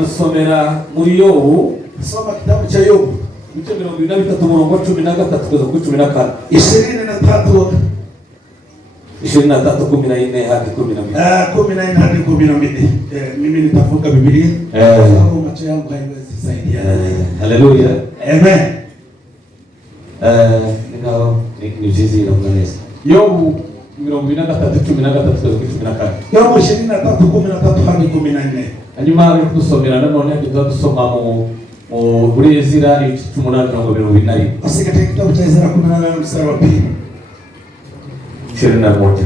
Dusomera muri Yobu, soma kitabu cha Yobu ibice 23 umurongo 13 kugeza kuri 14. 23:14 hadi 12. 14 hadi 12. Mimi nitafunga Biblia. Sababu macho yangu haiwezi saidia. Haleluya. Amen. Ni jizi la mwanesi. Yobu 23:13 kugeza kuri 14. Yobu 23:13 hadi 14. Hanyuma dusomera nanone dusoma muri Ezra 8:22. Basi katika kitabu cha Ezra 18 mstari wa 2. 21.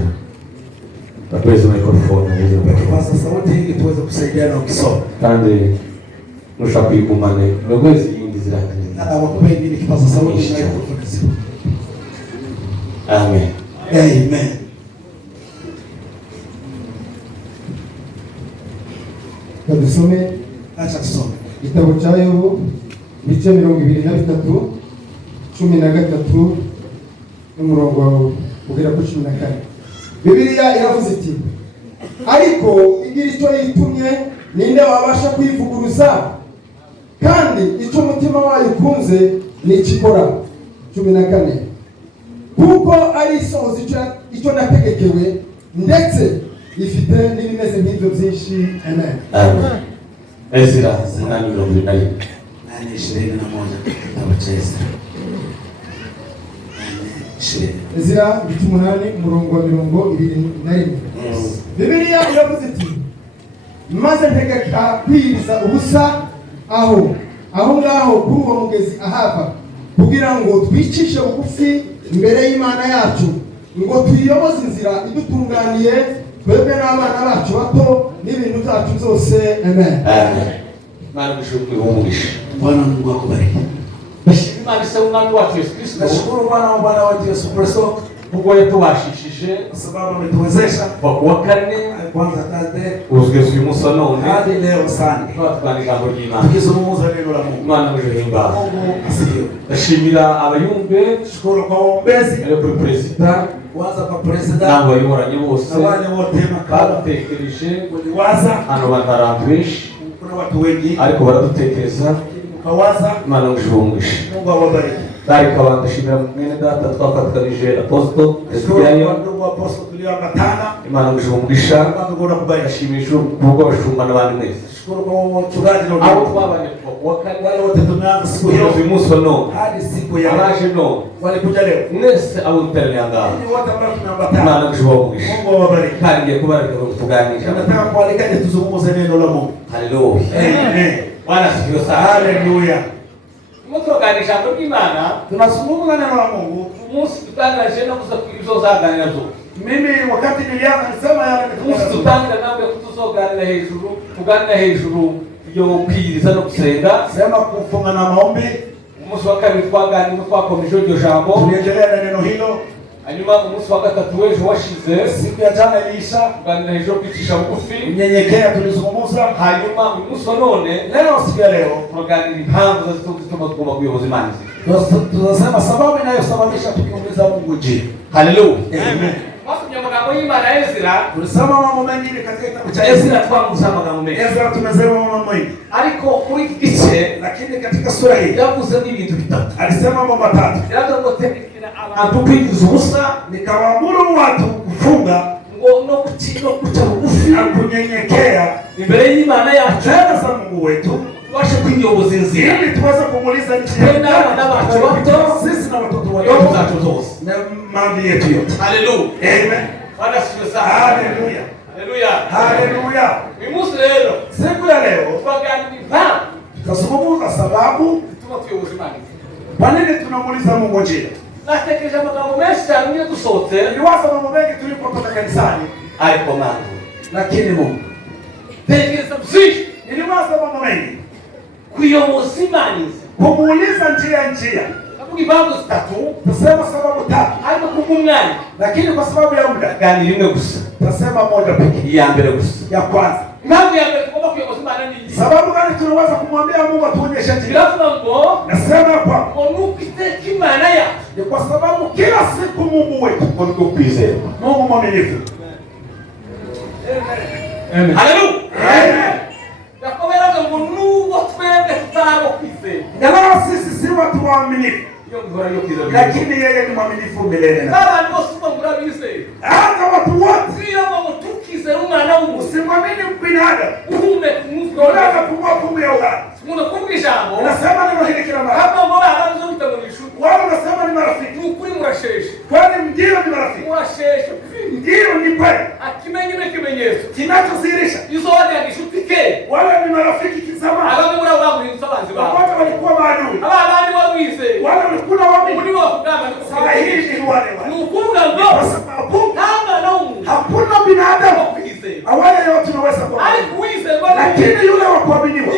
Tuweze microphone hizo kwa kipaza sauti ili tuweze kusaidiana ukisoma. Kandi mushapi kumane nogwezi nyingi zirahari. Na wakupe ili kipaza sauti na kufunza. Amen. Amen. Dusome acha tusome igitabo cya Yobu ibice 23 13 n'umurongo ugera ku 14. Bibiliya iravuze iti ariko igira icyo yitumye ninde wabasha kwivuguruza kandi icyo umutima wayo ukunze ni ikikora. 14 kuko ari isohoza icyo nategekewe ndetse ifite n'ibimeze nk'ibyo byinshi. Amen. Amen. Ezra 8:21. Ezra 8 umurongo wa 21. Bibiliya iravuze iti maze ntegeka kwiriza ubusa aho ngaho kuri uwo mugezi Ahava kugira ngo twicishe bugufi imbere y'Imana yacu ngo tuyiyoboze inzira idutunganiye twebwe n'abana bacu bato n'ibintu byacu byose. Amen. Amen. Mana mshukuru umugisha. Bwana Mungu akubariki. Bashimira se umwami wacu Yesu Kristo. Nashukuru Bwana wa Yesu Kristo kuko yatubashishije sababu ametuwezesha kwa kuwa kane kwanza tate uzgezu y'umunsi none hadi leo sana twatwani ijambo ry'Imana tukizungumza neno la Mungu. Imana mujehimba. Mungu asifiwe. Bashimira abayumbe Shukuru kwa ombezi ale kuri president kwanza kwa president nabo bayoboranye bose wale wote makao batekereje waza hano bantarambish kuna watu wengi ariko baradutekereza ukawaza. Imana mujehumwisha. Mungu awabariki. Dari kabandashimira mwene data twafatkanije apostle Kristiano ndugu apostle tuliambatana. Imana mujehumwisha. Mungu akubariki. Ashimisha kuko bashumba n'abandi mwese. Shukuru kwa wachungaji na Abo twabanye wale wote tumeanza siku hiyo uyu munsi no hadi siku ya abaje no walikuja leo mwese abo duteraniye ngaho. ni wote ambao tumeambatana. Imana mujehumwisha. Mungu awabariki. Kandi ngiye kubarika kutuganisha. Nataka kualikaje tuzungumze neno la Mungu. Haleluya. Amen. Bwana sifiwe sana. Haleluya. Mutuganisha ndo Imana tunazungumza neno la Mungu. umunsi tutangaje no kuzozaganira zo. Mimi wakati nilianza nisema yale umunsi tutanga namwe kutuzoganira hejuru tuganira hejuru yo kwiriza no kusenga sema kufunga na maombi. umunsi wa kabiri twaganira twakomeje iryo jambo tuliendelea na neno hilo. hanyuma umunsi wa gatatu wejo washize siku ya jana iliisha tuganira hejuru kwicisha bugufi nyenyekea tulizungumza. hanyuma umunsi wa none leo siku ya leo tunaganira impamvu zituma tugomba kuyoboza Imana. tunasema sababu inayosababisha tukiuliza Mungu je. Haleluya. Amen. Magambo y'Imana Ezra tulisema mambo mengi katika kitabu cha Ezra twamuza magambo mengi. Ezra tumesema mambo mengi Ariko kuri gice lakini katika sura hii yavuze n'ibintu bitatu. alisema mambo matatu. Yaravuze ngo tekera abantu kwinjiza ubusa nikawaamuru watu kufunga ngo no kuca bugufi na kunyenyekea imbere y'Imana yacu mbele za Mungu wetu tubashe kwiyoboza inzira ili tuweze kumuuliza nchi n'abana bacu bato sisi na watoto yote wadogo zacu zose na mambo yetu yote. Haleluya. Amen. Bwana sifiwe sana. Haleluya. Haleluya. Haleluya. Umunsi rero Siku ya leo twaganira impamvu tutazungumza sababu bituma tuyoboza Imana. kwa nini tunamuuliza Mungu njia. Natekereje amagambo menshi cyane iyo dusohotse Niliwaza mambo mengi tulipotoka kanisani ariko Mana lakini Mungu tekereza byinshi niliwaza mambo mengi kuyoboza Imana kumuuliza njia avuga impamvu zitatu tusema sababu tatu ariko kumwanya lakini kwa sababu ya muda ganira imwe gusa tasema moja pekee. iya mbere gusa Ya kwanza impamvu ya mbere tugomba kuyoboza Imana ni sababu gani tunaweza kumwambia Mungu atuonyeshe njia. biravuga ngo Nasema kwa nuko iteka Imana yacu ni kwa sababu kila siku Mungu wetu ngo kwizera Mungu mwaminifu. Amen. Haleluya. Amen. Yakobo yaravuze ngo Ingawa sisi si watu waaminifu, lakini yeye ni mwaminifu milele. Hata watu wote usimwamini binadamu. Unaweza kumua kumbe ya uhai. Unasema neno hili kila mara. Wao unasema ni marafiki. Kwani ndio ni marafiki. Ndio ni kweli. Kinachosirisha. Wale ni marafiki kizamani. Wote walikuwa maadui. Wale walikuwa waamini. Sasa hii ni wale. Kwa sababu hakuna binadamu awali yote tunaweza kuamini. Lakini yule wa kuaminiwa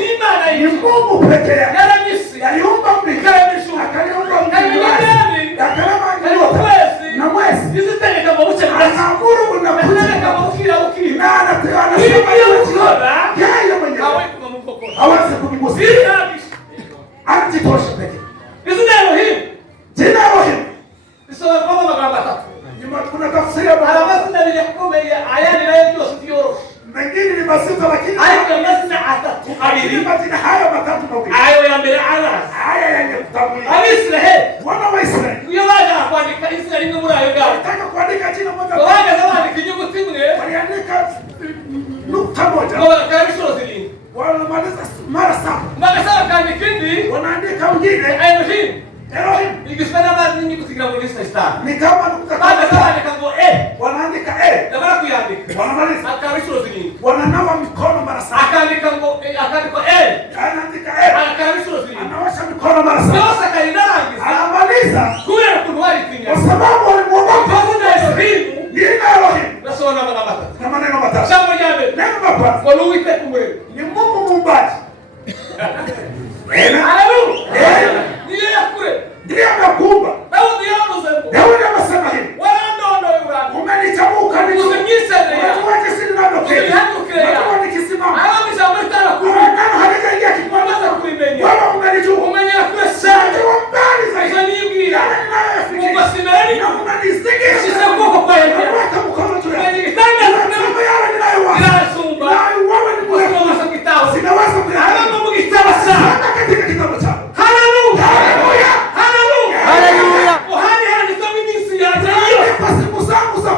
ni Mungu pekee yake. Aliumba mbingu, akaliumba na mwezi. Anaamuru unakuja. Na anasema yeye mwenyewe hawezi kumgusa. Anajitosha pekee. Jina Elohim. Kuna tafsiri ya mengine ni mazito, lakini majina haya matatu mawili haya yenye kutambulisha wana wa Israeli wanataka kuandika jina moja, waliandika nukta moja, wanamaliza mara saba, wanaandika wengine Elohim. Ni kama nukta wanaandika wanamaliza, wananawa mikono mara saba, anaandika anaosha mikono mara saba, anamaliza kwa sababu walimwogopa Elohim na maneno matatu. Neno la kwanza ni Mungu muumbaji. Ndiye amekuumba. Daudi anasema hivi, umenichaguka unajua jinsi ninavyoketi, unajua nikisimama neno halijaingia kichwani, wala umenijua, unajua mbali zaidi yale ninayoyafikiria, na unanizingira unaweka mkono juu yangu, unasema yale ninayowaza, na wewe ni mwema, sinaweza kuyasema katika kitabu chako.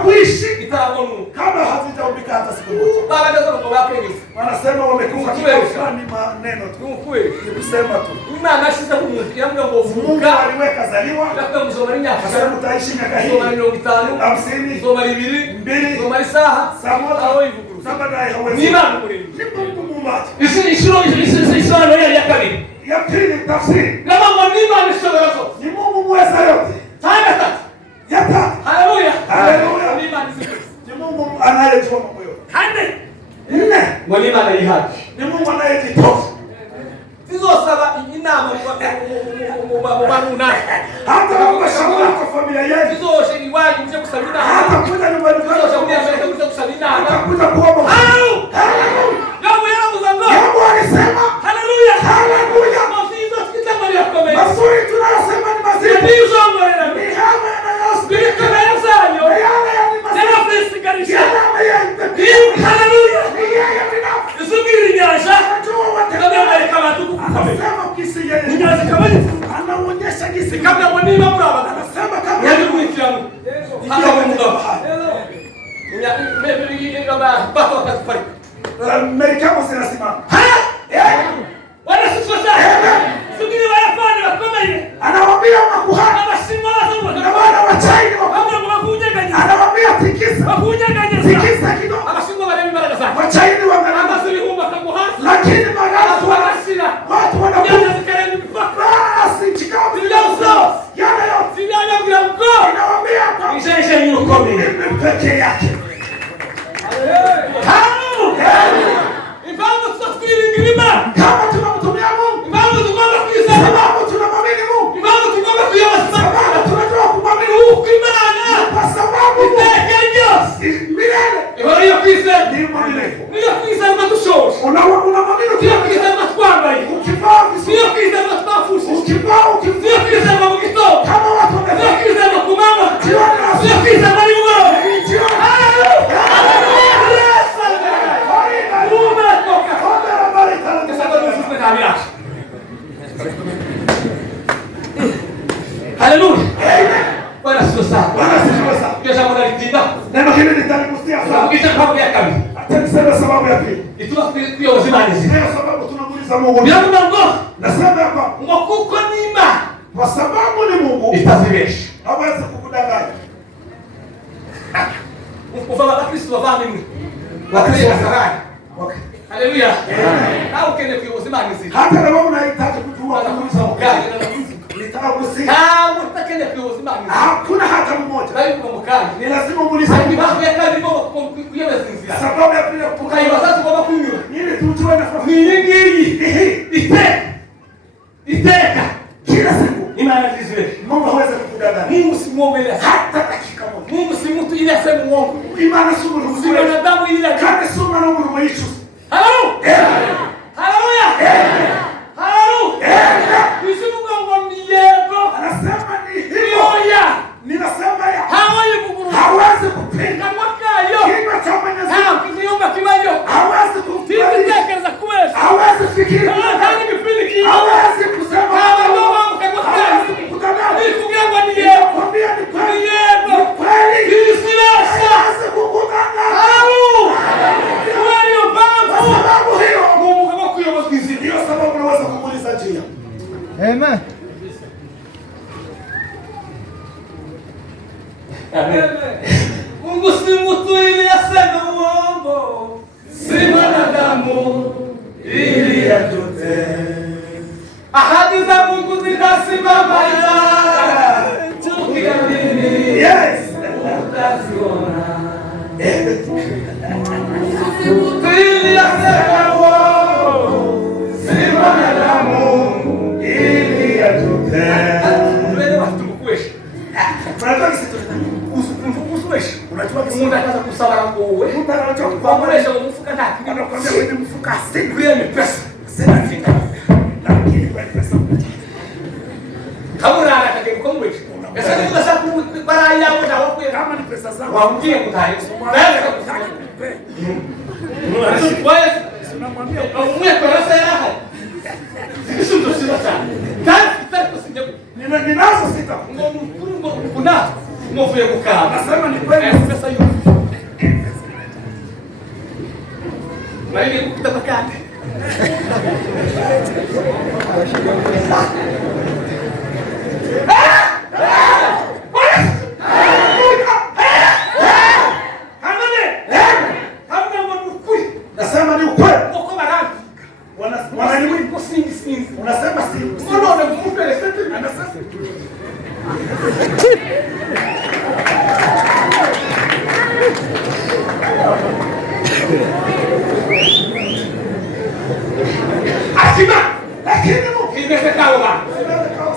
Kuishi kabla hazijaumbika hata siku moja. Wanasema wamekufa kwa maneno tu. Ni kusema tu. Mungu aliweka zaliwa. Akasema utaishi miaka hii 50, 2, saa moja. Baadaye hawezi. Ni Mungu muumbaji. Ya pili tafsiri. Ni Mungu muweza yote. Ya tatu. Haleluya. Ni Mungu anayejua mambo yote. Nne. Ni Mungu anayejitosha. Hata kama shauri kwa familia yetu. Hata kuja nyumbani kwetu. Hata kuja kuomba. Mungu alisema. Haleluya. Mazuri tunayosema ni mazuri. Ni hama anaonyesha gisi kabla mwanima brava anasema kabla ya kuikiamu hata Mungu baba Biravuga ngo nasema hapa ngo kuko n'Imana kwa sababu ni Mungu itazibesha. hawezi kukudanganya. Kuva Bakristo bavandimwe bakristo basarani. Haleluya. Au kende kuyoboza Imana izi. Hata na wewe unahitaji kujua Kuza mukanya na nitakusikia. kama utakende kuyoboza Imana izi. Hakuna hata mmoja. Bali kwa mukanya. Ni lazima muulize Sababu ya kazi kwa kuyemeza inzi. sababu ya pili Tukayibaza kwa kunyura. ili tujue nafasi. Ni nyingi. Iteka. Kila siku Imana izwe. Mungu hawezi kukudanganya. Mungu si muombele Hata dakika moja. Mungu si mtu ile aseme uongo. Imana si mtu Si wanadamu ile. kama si mwanadamu wa Yesu. Haleluya. Haleluya. Haleluya. Mungu ni yego. Anasema ni hivyo. Oya. Ninasema ya Hawezi kuguru. hawezi kupinga Mwakayo. kinywa cha Mwenyezi Mungu. Kinyomba kibayo. Hawezi Tizi kupinga. tekereza kweli. Hawezi fikiri. Hawezi kipindi Hawezi kusema. Hawezi kukudanganya. Ni kugengwa ni yego. Kwambia ni kweli. Ni yego. Ni kweli. Kisilasa. Hawezi kukudanganya. Haleluya. Kweli Kwa babu. sababu hiyo. Mungu kama kuyoboza kizi. Ndio sababu unaweza kumuuliza njia. Amen. Mungu si mtu ili aseme uongo, si mwanadamu ili ajute. Ahadi za Mungu zinasimama imara, tukiamini Yes. utaziona. Si mtu ili aseme uongo, si mwanadamu ili ajute. Wewe watu mkweshi. Unajua kitu unajua Umuntu akaza kusaba ngowe. Bamuresha umufuka ndaki. anakuambia kwenye mfuka sina. Kuye ni pesa. Sina fika. Lakini kwa pesa. Kamurara kake komwe. Esa ni kudasa para ya wada wakwe. Kama ni pesa zangu. Wamukie kutayo. Bale kusakupe. Unamwambia umwe kwa rasa ya raha. Sisi ndo sina sana. Tani kusinyaku. Ninazo sita. Ngo kuna ngofu ya kukaa. Nasema ni kweli Pesa hiyo. Maana kutabakani. Nasema ni ukweli. Uko barani. Wananiwi Kusingi. unasema si. Mbona unamfupele sasa? Anasema Asima. lakini Mungu Imefikawa ba.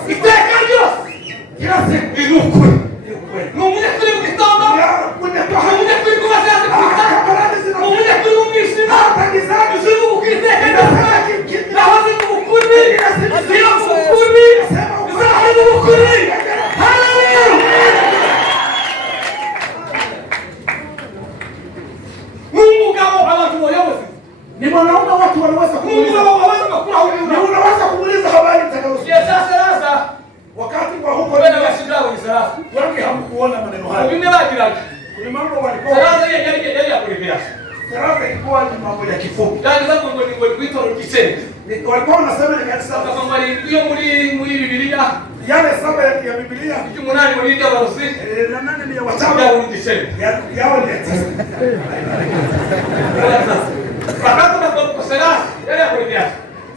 Iteka Dios. kila siku Ni ukweli. ni ukweli. Mumunya kuli mkitondo. Kuna Mumunya kuli kwa sasa kuta. Mumunya kuli mkishina. Usiku ukiteka na hazi ukuni. Sio ukuni. Sio ukuni. Haleluya. Mungu kama watu wote. Ni mwanaume watu wanaweza Mungu kumuuliza. kama waweza kukula huyu. Ni unaweza kumuuliza habari mtakazo. Ya sasa Wakati kwa huko kwenda washindao ni sasa. wengi hamkuona maneno haya. Wengine bakira. Kuna mambo walikuwa Sasa yeye ya kulipia. Sarasa ilikuwa ni mambo ya kifupi. Kandi zangu ngo kuitwa kitende. Walikuwa wanasema ni kanisa Kama mwali hiyo muri Biblia, yale saba ya Biblia kimunani muri ndio barusi. na nane ni ya Sababu watawa ya kitende. yao ni ya tisa. Wakati kwa sala, yeye ya kulipia.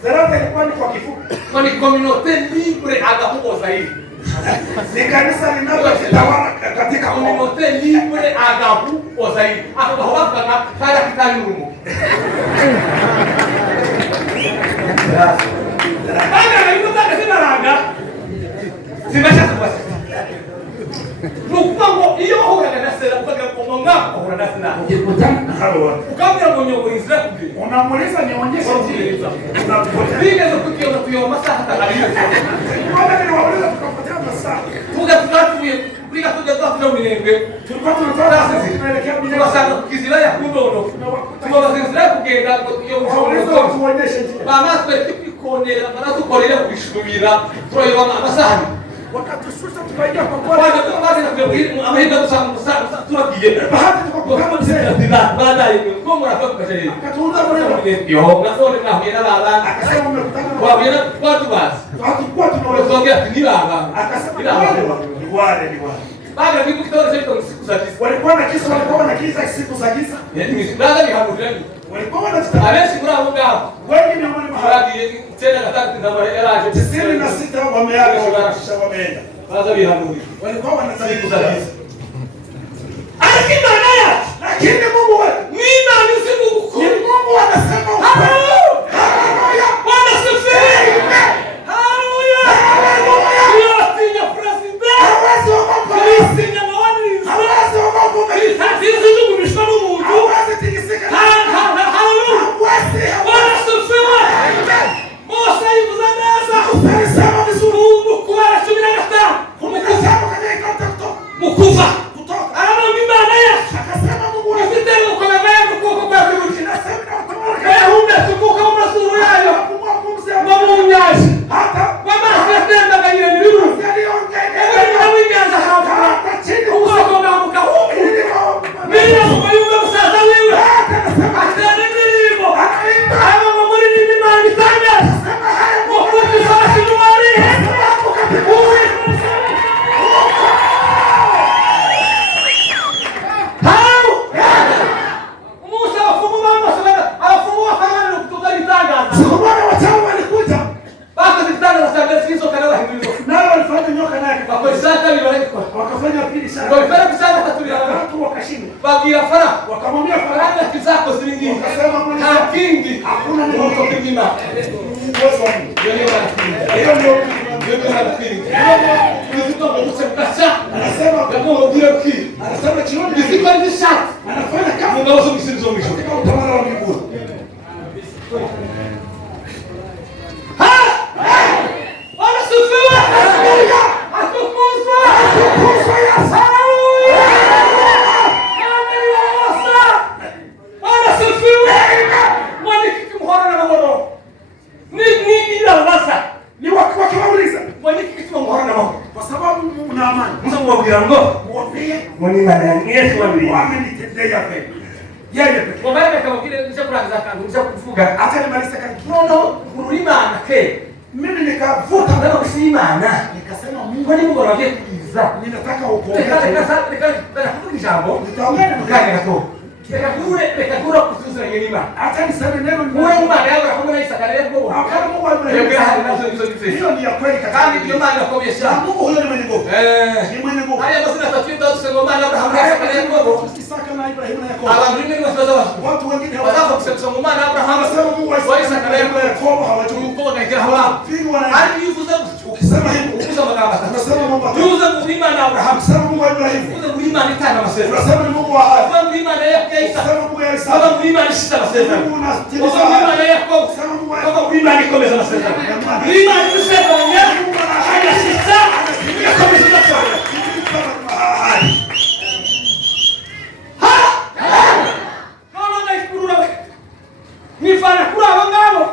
Sarasa ilikuwa ni kwa kifupi. Kwa ni communauté libre agahuko zaidi. Ni kanisa linalotawala katika Communauté libre agahuko zaidi. Hapo hawaka kala kitani huko. Ana nilitaka sema ranga. Simesha kwa. Nukupango iyo hora kana sera mpaka kumonga hora nasina. ukikutana na hao watu Ukamya mwenye uliza kubi. unamuuliza nionyeshe njia. Unapotea. Biga zo kukiona tuyo masaha takaliyo. Kama ni wauliza tukapotea masaa. Tuga tukatuye biga tuja kwa minenge. Tulikuwa tunatoka sisi tunaelekea bila Tubasanga kukizira ya kundono. Tubasanga kugenda iyo wauliza mshono. tuonyeshe njia. Bama twekikondera baratukorera kwishubira. Tuyoba amasahani. wakatushusha tukaingia kwa Bwana amehenda tunakiye bahati tukakutana mzee baadaye kwa mrafiki kashairi akatuuliza maneno yo na sore na huenda baba akasema umekutana na watu basi hatukuwa tunaweza kusongea ni baba akasema ni wale baada kitu kitoa zetu siku za kisa walikuwa na kisa siku za kisa yani baada ni hapo fulani walikuwa wanataka alesi kuna munga wengi ni wale mahali tena katatu ndio era 96 wameaga kisha wameenda baada ya hapo walikuwa wanataka siku za kisa lakini Mungu wetu mimi anisibu ni Mungu anasema haleluya Bwana sifiwe haleluya yote ya president hawezi ogopa Kristo mwani hawezi ogopa hizi ndugu mishano Mungu hawezi tikisika haleluya Bwana sifiwe Mosa ibuzaneza sema vizuri Mungu kwa 15 umekasema katika kutoka mukufa kutoka ana mimi anaya akasema Mungu wetu ukitaka ukamaya mkoko kwa kurudi nasema na utaona kaya humbe tukuka umrasuru yayo kumwa kumse mamunyaji hata kama hatenda kaya niliru aliongea na wingaza hapa hata chini ukoko na mkahuku mimi na mbayuga msasa wewe atende nilimo ama mamuri ni mimi anitanga mkuti sasa nuari wakafanya pili sana Bagira fara wakamwambia Farao hata kizako zilingi wakasema Mungu hakingi hakuna neno mtu kingima uwezo wa Mungu hiyo ndio anasema anasema jioni anafanya kama katika utawala wa mbinguni kwa sababu una amani wamenitendea pema yeye pekee hata nimaliza kazi mimi nikavuta nikasema Mungu ninataka ukomboe nitaongea hata niseme neno hiyo ni ya kweli kabisa Mungu huyo ni mwenye nguvu ni mwenye nguvu Isaka na Ibrahimu na Yakobo watu wengine hawasema Mungu wa Isaka na Yakobo hawajui ukisema hivyo unasema Mungu wa Abrahamu sema Mungu wa Ibrahimu unasema ni Mungu wa Isaka sema Mungu wa Isaka Mungu unatimiza sema Mungu wa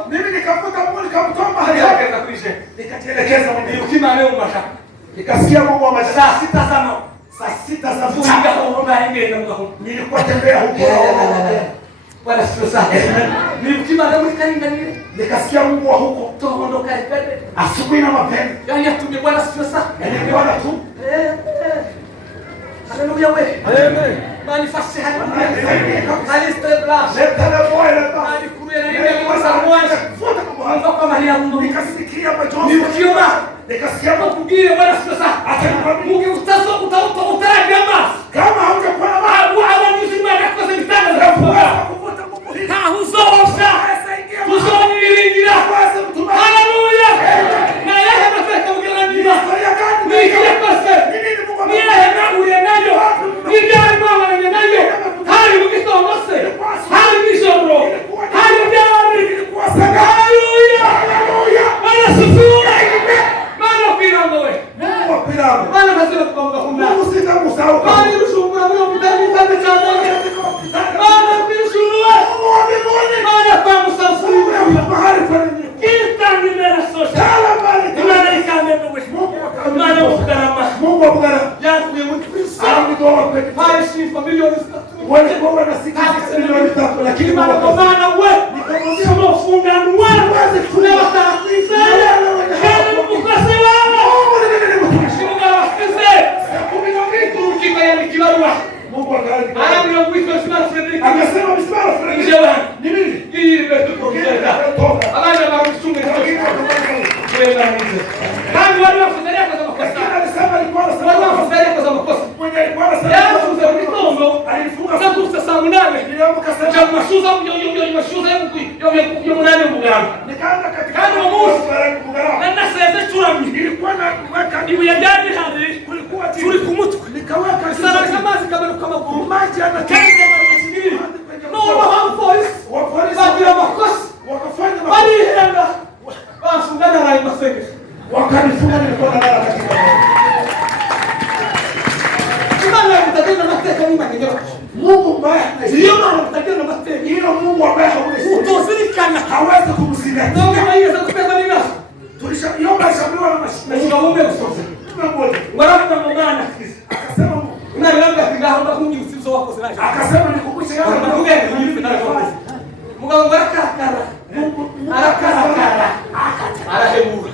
mimi nikafuta Mungu nikamtoa mahali yake nikatielekeza nikasikia Mungu wa masaa 6 za usiku nilikuwa tembea huko Bwana siku sana. Nilikimana mlikainga nini? Nikasikia Mungu wa huko Tuondoka ipende. asubuhi na mapema. Yaani atumie Bwana siku sana. Yaani Bwana tu. Haleluya wewe. Amen. Manifeste hadi. Alistebla. Letana boya la. Alikuruya na nini kwa sababu futa Mungu kama hali ya Mungu. Nikasikia machozi. Nikiona nikasikia mkugire Bwana siku sana. Hata Mungu utaso utaragama. Kama haujakuwa na Mungu anamshima na kwa sababu Tahuzosha. Tuzoniringira. Haleluya. Na yeye anataka kugerania. Nikiye kose. Niye naguye nayo. Niye mama nayo. Hali mkitongose. Hali mishoro. Hali gari. Haleluya. Bwana sifiwe. Bwana piramo we. Mungu wa piramo. Bwana kasema kwamba kuna. Mungu sitamsahau. Bwana mshukuru Mungu mtani sana sana. Bwana mshukuru. Bwana kwa msafiri. Mahali pale Kita nimera sosha. Tala mali. Imana ikameme we. Imana Mungu wa Bugara yakuye muri Kristo aramitoa kwenye hashishwa milioni 3 walikuwa wanasikia milioni 3 lakini Imana kwa maana we nikamwambia ufunga mwana wazi kuna watakwisa kana mukase wao Mungu awasikize kumino vitu kibaya kibarua Mungu akaandika aramio wito Simara Frederick akasema Simara Frederick ni nini hii ndio tukokuja abana barusunge kwenda nje kandi wali wafuzalia kwa makosa alisema alikuwa wali wafuzalia kwa makosa mwenye alikuwa anasema yaani mzee alifunga sasa saa 8 niliamka cha mashuza mashuza yo munani mugamba nikaanza katika kandi wamusi Bugara na naseze turami nilikuwa na kuweka ibu ya ndani hari kulikuwa turi kumutwe nikaweka sana kama zikabaruka maguru maji ana kandi marashiri no wa police wa polisi bagira makosa wakafanya bali henda basungana rai masenge wakanifunga nilikuwa nalala katika Imana mtatenda mateka mimi ngejera Mungu mbaya hiyo maana mtatenda mateka hiyo Mungu ambaye hawezi utosirikana hawezi kumzingatia ndio kama hiyo za kupenda nini tulishaomba shauriwa na mashina tunaomba usoze tunamwona mwanamke mungana akasema na labda kingaomba kungi usizo wako sinaje akasema nikukumbushe yale mugabo barakara arakara arahebura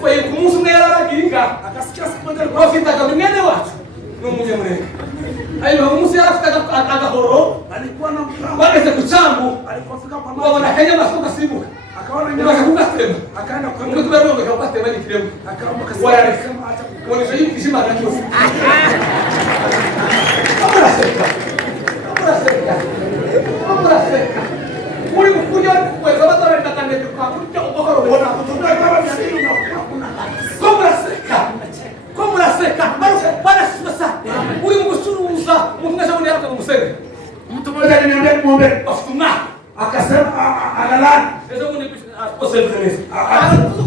kwa hiyo kumusu ngera araginga akasikia siku moja profita kamngene watu n'umunye murenge ayo kumusu yarafika agahoro alikuwa na mkao bageze ku cyambu alipofika kwa babona kanya masoka simuka akaona nyuma kugatema akaenda kwa ngo tubarongo kabatema nikiremo akaomba wala kasema acha kuonesha hivi kishima na kiasi Amra seka uri kukuja kuweza watu wanataka kwa kuja ubahoro bona kutumia kama mshindi na hakuna Komura seka bana sasa uri mugusuruza mutunga shabone yako kumusenge mtu mmoja aliniambia muombe afutuna akasema analani ezo mune posevenesi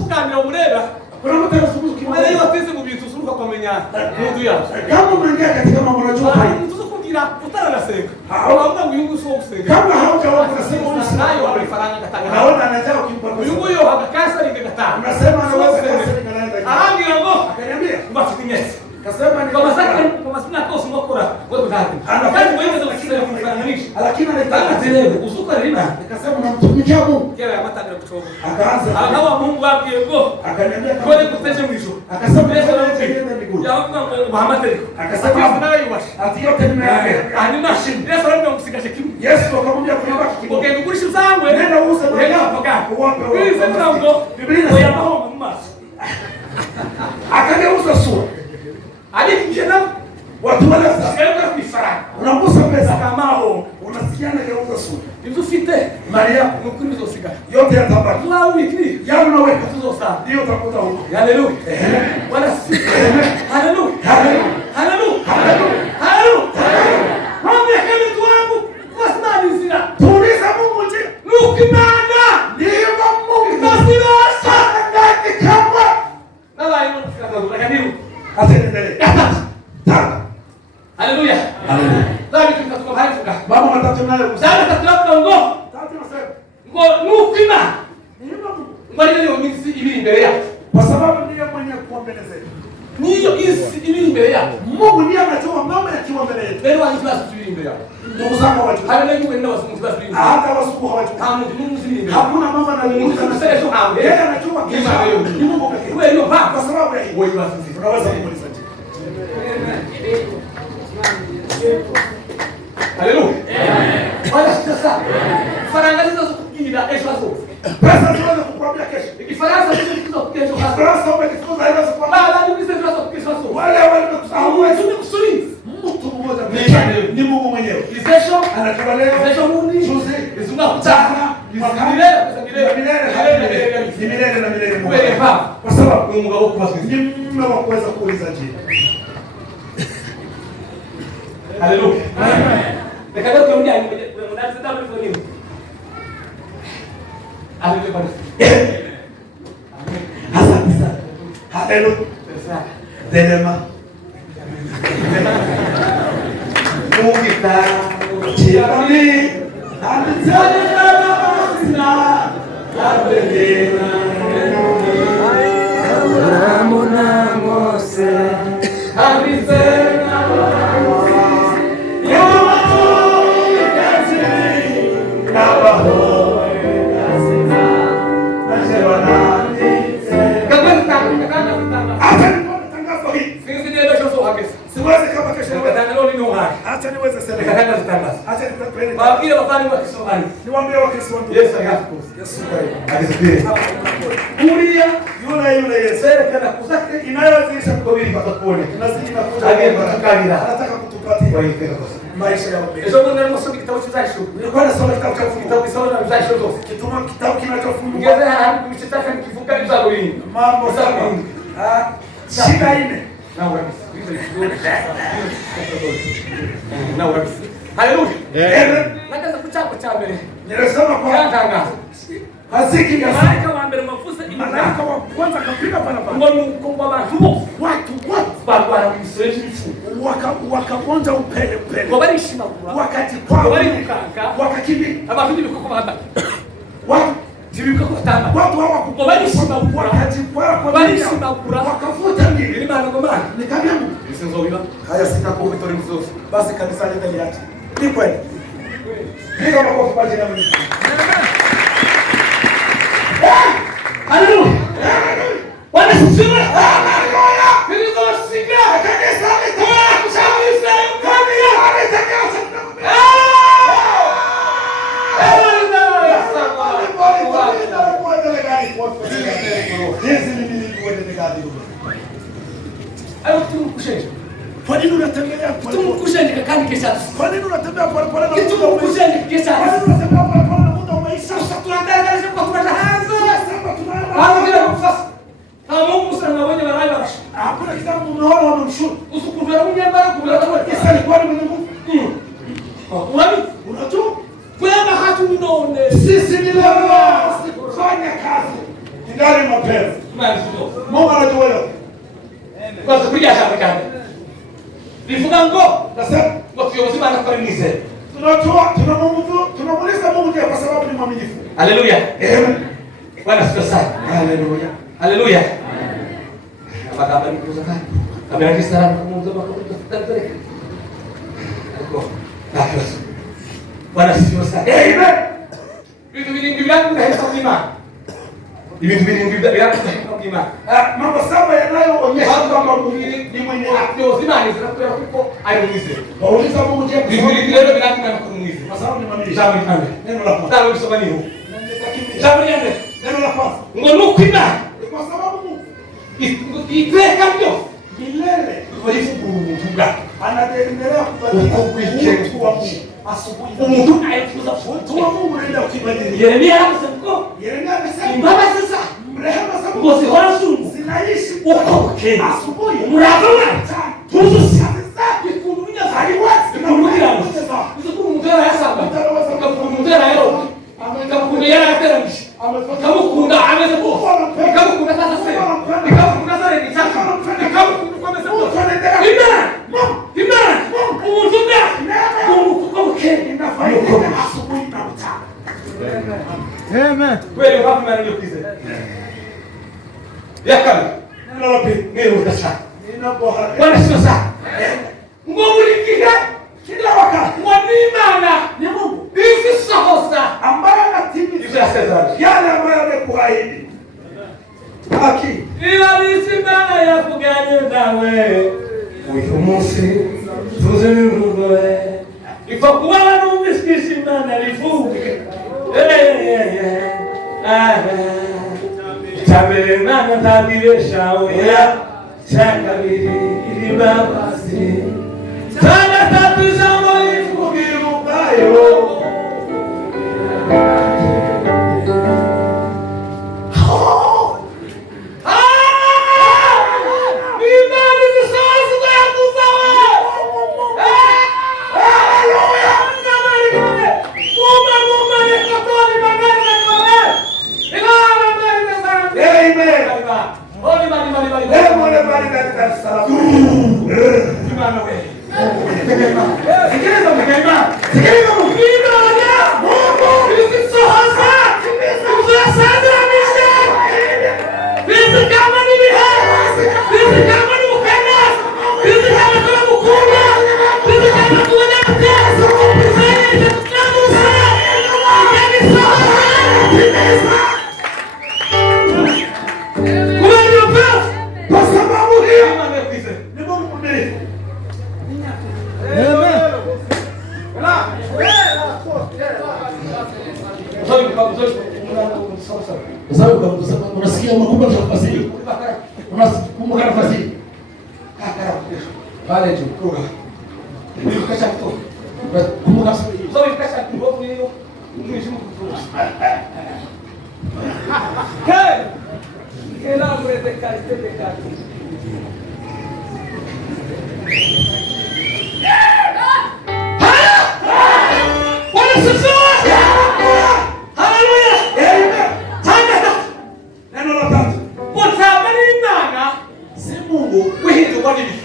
kukamira umureba kuna mtu anasubuki wale yote mu bintu suruka kwamenya mundu ya kama unaingia katika mambo unajua mtu kugira utara na seka hauna uyungu so kuseka kama haujaona unasema nayo wamefaranga katanga naona anataka kumpa uyungu yo hakakasa nikakata unasema anaweza kasa ninaenda arangira ngo akaniambia mbafitinyesi kasema ni kama sasa kama sina kosa ngokora wewe ndani anafanya wewe za kusema kufananisha lakini anataka televo usuka rima nikasema namtumikia Mungu kile amatangira kutoka akaanza akawa Mungu wake ngo akaniambia kole kuteje mwisho akasema pesa yote yote ndio miguu ya Mungu Muhammad akasema nayo yubashi ati yote nimeambia ani machine Yesu ndio msikaje kimu Yesu akamwambia kulipa kidogo okay ngurisha zangwe nenda uuze nenda poka uwape hii sasa ngo Biblia ya mahoma mmaso akageuza sura alikijana watu wale sasa kifara unagusa pesa kama ho unasikia anageuza sura Nizufite Maria nukuri zosigara yote yatabaki Lao wiki yao unaweka tuzosa ndio utakuta huko haleluya wala si haleluya haleluya haleluya haleluya haleluya Mungu yakeni tuwangu kwa sababu zina tuuliza Mungu je nukimana ndio Mungu tasirasa ndani kama na la ino tukataza lakini atendelee tata haleluya haleluya dali tukatoka bahari fuka baba matatu nayo dali tukatoka ngo tatu nasema ngo nukima ndio Mungu ngwali leo minsi ibiri mbele yako kwa sababu ndiye mwenye kuombeleza niyo isi ibiri mbele yako Mungu ndiye anajua mambo yakiwa mbele yetu leo wani class ibiri mbele yako ndugu zangu watu haleluya wenda wasimu class ibiri hata wasuku hawajui hamu Mungu zini mbele hakuna mama na Mungu sasa sio hamu yeye anajua Kima kesho leo. ni Mungu pekee wewe ndio baba kwa sababu ya hiyo wewe wasisi tunaweza kumuuliza je haleluya wala sasa faranga hizo kukinda esho hapo pesa tunaweza kukuambia kesho ikifaransa hizo kesho hapo Faransa umejifunza haiwezi kuambia la ni sasa kesho hapo wale walikusahau hauwezi kusuri mtu mmoja Ni pekee nani? ni Mungu mwenyewe izesho anajua leo izesho mundi juzi izunga kutana milele milele ni milele na milele Mungu wewe baba kwa sababu ni Mungu wako ni mume wa kuweza kuuliza jina haleluya nikaja kuongea ni mnadzi ndio mfano nini haleluya asante sana haleluya delema Mungita Chirami Anzalina Masina Abedina Ramona Mose Waambie wafanye wa Kisomali. Niwaambie wa Kisomali. Yes, I have to. Yesu Kristo. Asifiwe. Kulia Yule Yesu. Serikali kuzake Inayozidisha kubiri bakakuone. tunazidi na kuja. Anataka kutupatia. Kwa hiyo maisha ya mbele. Hizo ndio nasoma kitabu cha Zaisho. Nilikuwa nasoma kitabu cha Kitabu kisoma na Zaisho zote. kitabu kinachofunua. Ngeza hadi kumchitaka nikivuka mzalo hii. Mambo saba. Shida ine. Na urabisi. Na urabisi. Haleluya. Nakaza kuchako cha mbele. Nilisema kwa Kanga. haziki ya Malaika wa mbele mafusa malaika wa kwanza kapika pala pala. ngono kwa bantu Watu barwara mwiswetu wakaonja upele ngo barishima kura wakati kwao barikanga wakakimbia abantu bikoko bahata watu zibikoko batamba watu hawa ngo barishima kura wakati kwao barishima kura wakafuta mimi ili bana ngoma nikamwambia nisenzo biba haya sitakuwa vitori mzozo basi kanisa litaliacha ni kweli piga makofi kwa jina la Mungu. haleluya Bwana asifiwe. Haleluya. Nilizosikia Kanisa litawala kushamisa imani ya ametangaza. Kwa nini unatembea pole pole? Tumkusheni kandi kesha. Kwa nini unatembea pole pole? Tumkusheni kesha. Kwa nini unatembea pole pole na muda umeisha? Sasa tunatangaza kwa tunaanza. Sasa tunaanza. Hapo bila kufasa. Na Mungu sana wenye marai barashi. Hakuna kitabu mnaona wamemshuru. Usukundwa mwenye bara kubira kwa Kisa ni kwa nini Mungu? Unami? Unajua? Kwema hatunone. Sisi ni leo fanya kazi. Ndani mapema. Mwanzo. Mungu anajua hilo. Kwa sababu ya shamba kanda. Lifunga ngo. Nasema Watu wote wanakarimize. tunamuuliza Mungu kwa sababu ni mwaminifu. Haleluya. Bwana asifiwe sana. Haleluya. Haleluya. Apakah ni kerusakan? Kami lagi sekarang kamu coba kita balik. Aku bagus. Bwana asifiwe sana. Amen. Vitu vingi vyangu na hesabu lima. Vitu vingi vyangu na hesabu lima. Mambo saba yanayoonyesha kwamba Mungu ni mwenye haki. Ndio simani zinakuwa huko aiulize. Wauliza Mungu je, Vitu vingi vyangu na kumuulize. kwa sababu ni mwaminifu. Jambo lipande. Neno la kwanza. Tano kusoma nini? Jambo liende. Neno la kwanza. Ngono kwina. Kwa sababu Mungu Iteka ndio. milele Kuvuga. anaendelea kubadilika utu wa Mungu. Asubuhi Umuntu ayetuza utu wa Mungu unaenda ukibadilika. Yeremia anasema Yeremia amesema imbaba sasa rehema za Mungu ngozi hora sungu zinaishi ukoke asubuhi. muravuna tuzusi Sasa ikundumya haiwezi ikumukira uzuku mutera yasaba ikumutera yero ikamukunda yaratera mishi ikamukunda ameze ko ikamukunda sasa se ikamukunda sare ni sasa ikamukunda kwa meza ko imana imana umuntu da ukoke inafanya asubuhi na mchana. Amen. wewe wapi mara ndio kize yakala Neno la pili. ngero utasa Ninapohara. Bwana sio sana ngomulikira Kila wakati wanimana ni Mungu hizi sahosa ambaye anatimiza hizo Cesar yale ambayo amekuahidi. Haki. ila nisimana ya kuganye nawe uyu munsi tuzirugoe ifakuwa wanu misikishimana lifuke tabere nana tabire oya chakabiri ilibabasi tana tabiza moifu kirukayo nafasi unakumbuka nafasi hiyo. Unakumbuka nafasi hiyo. Pale tu. Nikasha tu. Kumbuka sasa nikasha tu hapo hiyo. Mwisho Hey! Kela mwete kaste bekati. Bwana Yesu! Haleluya! Amen. Tanga. Neno la tatu. Mtabani nana si Mungu wewe kwa nini?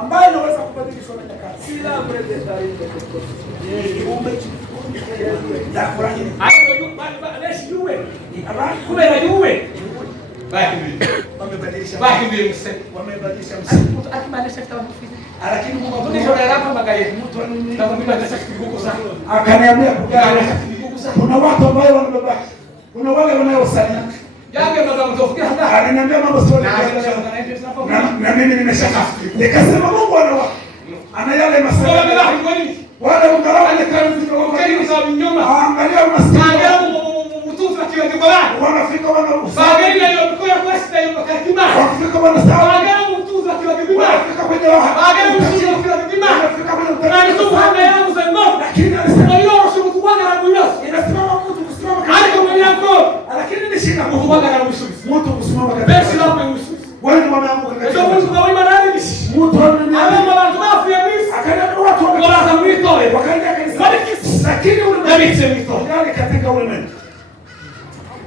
Ambaye anaweza kubadilisha nyakati. Sila mwete taarifa kwa. Yeye umechi. Akaniambia kuna watu ambao wanabaki, kuna wale wanaosalia. Aliniambia mambo sio na mimi nimeshaka. Nikasema Mungu ana yale maswali. Wale ungarao ile kazi kwa sababu nyuma. Angalia maskini. Mtuza kile kibara. Wanafika wana. Sababu ile ilikuwa kwesta hiyo katima. Wanafika wana sawa. Angalia mtuza kile kibara. Wanafika kwenye raha. Angalia mtuza kile kibara. Wanafika kwenye utaratibu. Na ndio hanga yangu za ngo. Lakini alisema hiyo shughuli kubwa na dunia. Inasimama mtu kusimama. Hadi kwa yako. Lakini ni shida mtu kubwa na mtu. Mtu kusimama kabisa. Basi hapo ni mtu. Wewe ni mwanangu kabisa. Sio mtu kwa wima nani ni. Mtu ana watu afya misi. Akaenda watu wakaanza mwito. Wakaenda kanisa. Lakini ulimwengu ndani katika ulimwengu.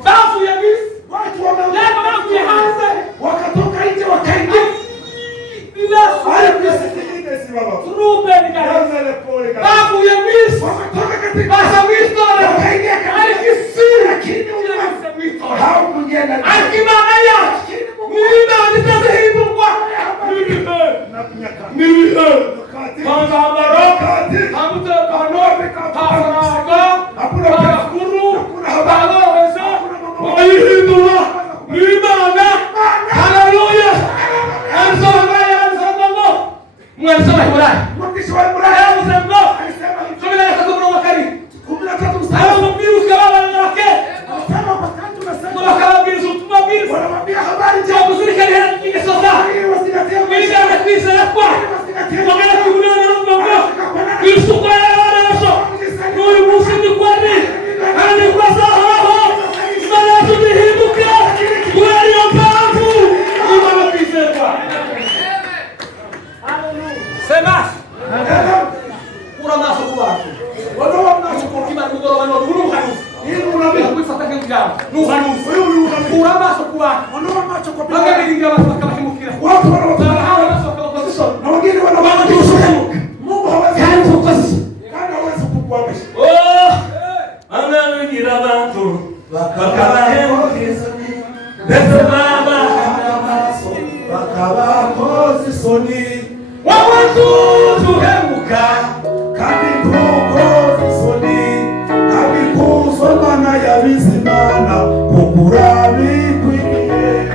Bafu ya misi. Watu wamelala bafu ya hanze. Wakatoka nje wakaingia. Bila haya pesa nyingine si baba. Trupe ni kanisa ile pole kanisa. Bafu ya misi. Wakatoka katika bafu ya misi wakaingia kanisa. Lakini ulimwengu hao mwingine ndani. Akimangaya. Mimi nitaza hivi kwa. Mimi kwanza baraka hamta kanobe kapaka hakuna kuru balaweza waihindula libana haleluya anzalanga mwanzala ibara mwandishi wa ibara mzembo alisema kabla ya kutoka wakati 13 mstari wa Biblia kala yake anasema wakati tunasema kala Biblia tunabii wanamwambia habari za mzuri kali hadi sasa wasinatia mimi na kisa ya kwa Mwana kuguna na Mungu. Yesu kwa Yesu. Mungu musindi kwani. Ani kwa sababu. Sana tulihibuka. Kweli opavu. Mungu kisema. Haleluya. Sema. Kura maso kwa. Wao wanachukua kima ngoro wao nuru harufu. Hii unabii kuifuata kingao. Nuru harufu. Kura maso kwa. Wao wanachukua kima. Wangapi ndio watu kama kimukira. Watu wanaotaka na wengine wanaona tushuku. Mungu hawezi kufocus. Kana hawezi kukuamsha. Oh! Ananingira bantu bakaba hemokizoni. Bese baba maso bakaba kozisoni. Wawatu tuhemuka kandi kozisoni. Kandi kuzomana yabizimana kukurabi kwiriye.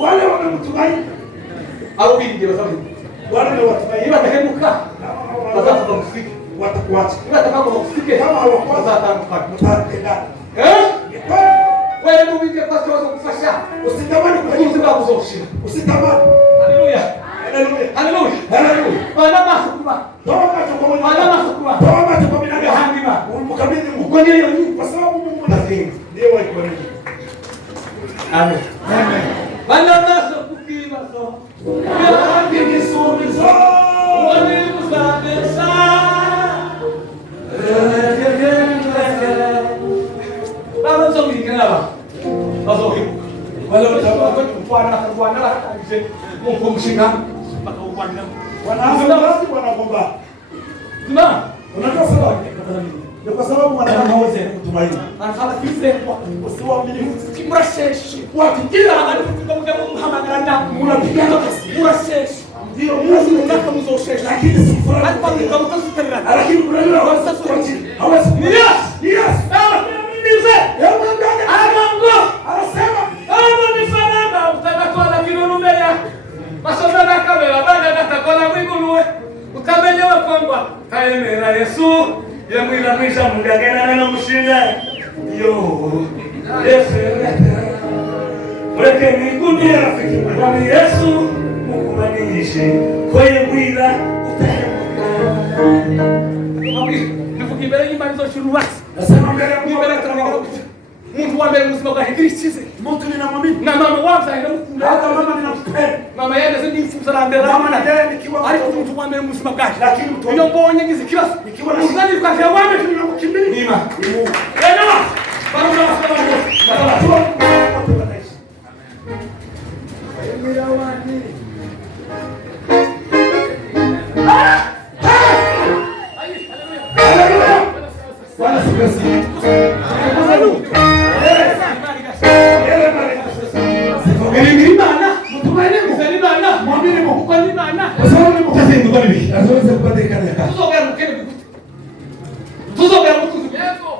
Wale wanamtumaini. Arubini ndio sababu. Wale wanatumaini watahemuka. Sasa tutamfiki. Watakuacha. Watakapokusike kama hawakwaza atamkata. Wewe ndio unge kwa sababu kufasha. Usitamani kujifunza kuzoshia. Usitamani. Haleluya. Haleluya. Haleluya. Haleluya. Bwana masukuma. Toka tukomoni. Bwana masukuma. Toka tukomoni na handima. Umkabidhi Mungu kwa nini? Kwa sababu Mungu anasema. Ndio wako nini? Amen. Amen. Bwana masukuma so. Ndio kisumizo. Wani kusabesa. Baba so ngikana. Bazo hiyo. Wale watakuwa kwa hata nje. Mungu mshika mpaka upande. Wanaomba. Tuna. Unajua sababu? Ni kwa sababu wanadamu hawezi kutumaini. Anafanya kile kwa usiwaamini. Kimrasheshi. Watu kila anapokuja Muhammad mnapigana kasi. Mrasheshi. Ndio Mungu unataka mzosheshe. Lakini sikufurahi. Hata kama utasitana. Lakini kuna yule hawezi kuachi. Hawezi. Yes. Yes. Nize. Mungu anasema, "Ana nifanana utakatoa na kinunumbe yako." Masoza na kamera bana natakola mwinguluwe. Ukamenyewa kwamba yemera Yesu yamwira mwisha mungagana na mushinga yo Yesu ureke nikundi rafiki mwami Yesu mukumanishe ko yemwira utahemuka nivuga imbere y'Imana izocurubatse Nasema mbele ya Mungu muntu wa mbere muzima bwa Kristo mtu ninamwamini na mama wanza ndamukunda hata mama ninampenda mama yende ndimfuza rambera mama na yeye nikiwa ariko muntu wa mbere muzima bwa lakini mtu iyo mbonye ngize kibazo nikiwa na uzani kwa kwa wame tunamkimbilia nima ni Mungu ena bado na sababu watu wanaishi Bwana siku hizi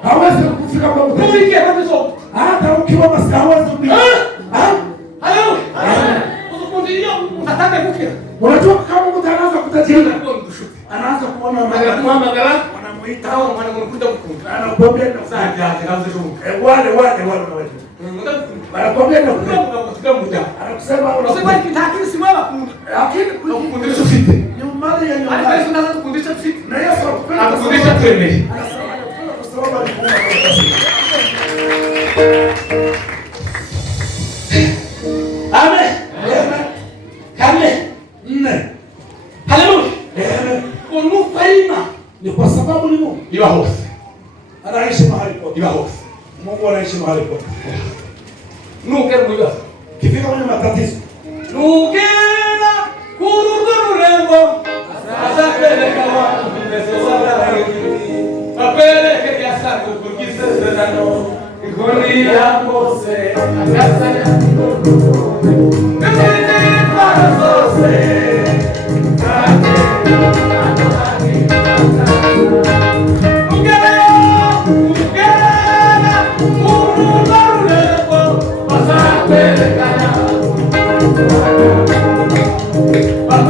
hawezi kufika kwa mtu. Hata ukiwa maskini hawezi kufika. Unajua kama mtu anaanza kutajiri, anaanza kuona magara, wanamuita au wanamukuta kukunda. Anakuambia ndio sana wale wanaweza. Anakuambia ndio kukunda. Anakusema unasema kitakini simama kunda. Lakini kukundisha fiti. Ni mali ya nyumba. Anaweza kukundisha fiti. Na Yesu akufundisha twende. Amen. Amen. Nne. Haleluya. Unufaima ni kwa sababu ni Mungu. Iwa hofu. Anaishi mahali pote. Iwa hofu. Mungu anaishi mahali pote. Nukera mwiba. Kifika kwenye matatizo. Nukera kuruguru rembo. Asa peleka wangu. Apeleke kiasako kukise sedano. Ikoni ya mose. Akasa ya mikono. Nukera para sose. I